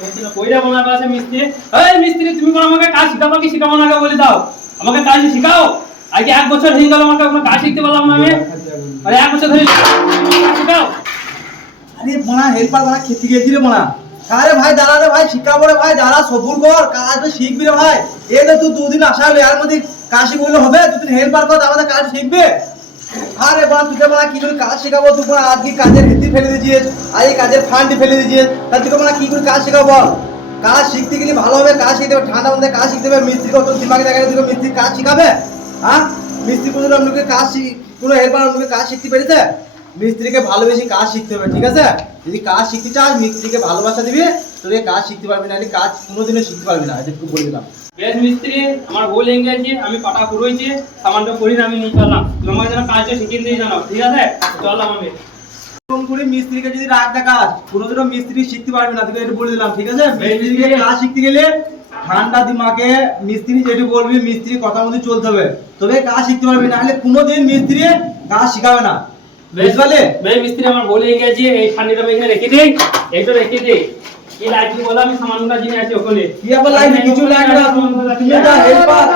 বলছি না কইরা বলা আছে মিস্ত্রি। এই মিস্ত্রি তুমি কোন আমাকে কাজ শিখাবো কি শিখাবো না আগে বলে দাও। আমাকে কাজ শিখাও। আগে 1 বছর হয়ে গেল আমাকে কোনো কাজ শিখতে পারলাম না আমি। আরে 1 বছর ধরে শিখাও। আরে বনা হেল্পার বনা খেতে গেছি রে বনা। আরে ভাই দাঁড়া রে ভাই শিখাবো রে ভাই দাঁড়া সবুর কর কাজ তো শিখবি রে ভাই। এই তো তুই 2 দিন আসা হলো এর মধ্যে কাজ শিখবলে হবে? 2 দিন হেল্পার কর আমাদের কাজ শিখবে। আরে বনা তুই বনা কি করে কাজ শেখাবো? তুই বনা আজকে কাজের ভিত্তি ফেলে দিয়েছিস, আজ কাজের ফান্ড ফেলে দিয়েছিস, তাহলে তুই বনা কি করে কাজ শেখাবো বল? কাজ শিখতে গেলে ভালো হবে, কাজ শিখতে হবে ঠান্ডা মধ্যে কাজ শিখতে হবে। মিস্ত্রি কত দিমাগে দেখা দিবে মিস্ত্রি কাজ শিখাবে? হ্যাঁ মিস্ত্রি কোনো লোকে কাজ কোনো হেল্পার লোকে কাজ শিখতে পেরেছে? মিস্ত্রিকে ভালোবেসে কাজ শিখতে হবে, ঠিক আছে? যদি কাজ শিখতে চাস মিস্ত্রিকে ভালোবাসা দিবি তোকে কাজ শিখতে পারবি না, কাজ কোনোদিনও শিখতে পারবি না, এটা একটু বলে দিলাম। বেশ মিস্ত্রি আমার ভুল হয়ে গেছে, আমি পাটা পুরোইছি, সামানটা করি না আমি নিয়ে চললাম। তোমাকে যেন কাজটা শিখিয়ে দিয়ে জানো, ঠিক আছে? চললাম আমি। ফোন করে মিস্ত্রিকে যদি রাগ দেখাস কোনোদিনও মিস্ত্রি শিখতে পারবি না, তোকে এটা বলে দিলাম, ঠিক আছে? মিস্ত্রিকে কাজ শিখতে গেলে ঠান্ডা দিমাগে মিস্ত্রি যেটা বলবি মিস্ত্রি কথা মতো চলতে হবে, তবে কাজ শিখতে পারবি, না হলে কোনোদিন মিস্ত্রি কাজ শিখাবে না, বুঝলে? বেশ মিস্ত্রি আমার ভুল হয়ে গেছে, এই ঠান্ডিটা আমি এখানে রেখে দিই, এইটা রেখে দিই। কি লাগবে বলো, আমি সামানটা জিনিস আছে ওখানে। কি আবার লাগবে? কিছু লাগবে না, তুমি যা হেল্পার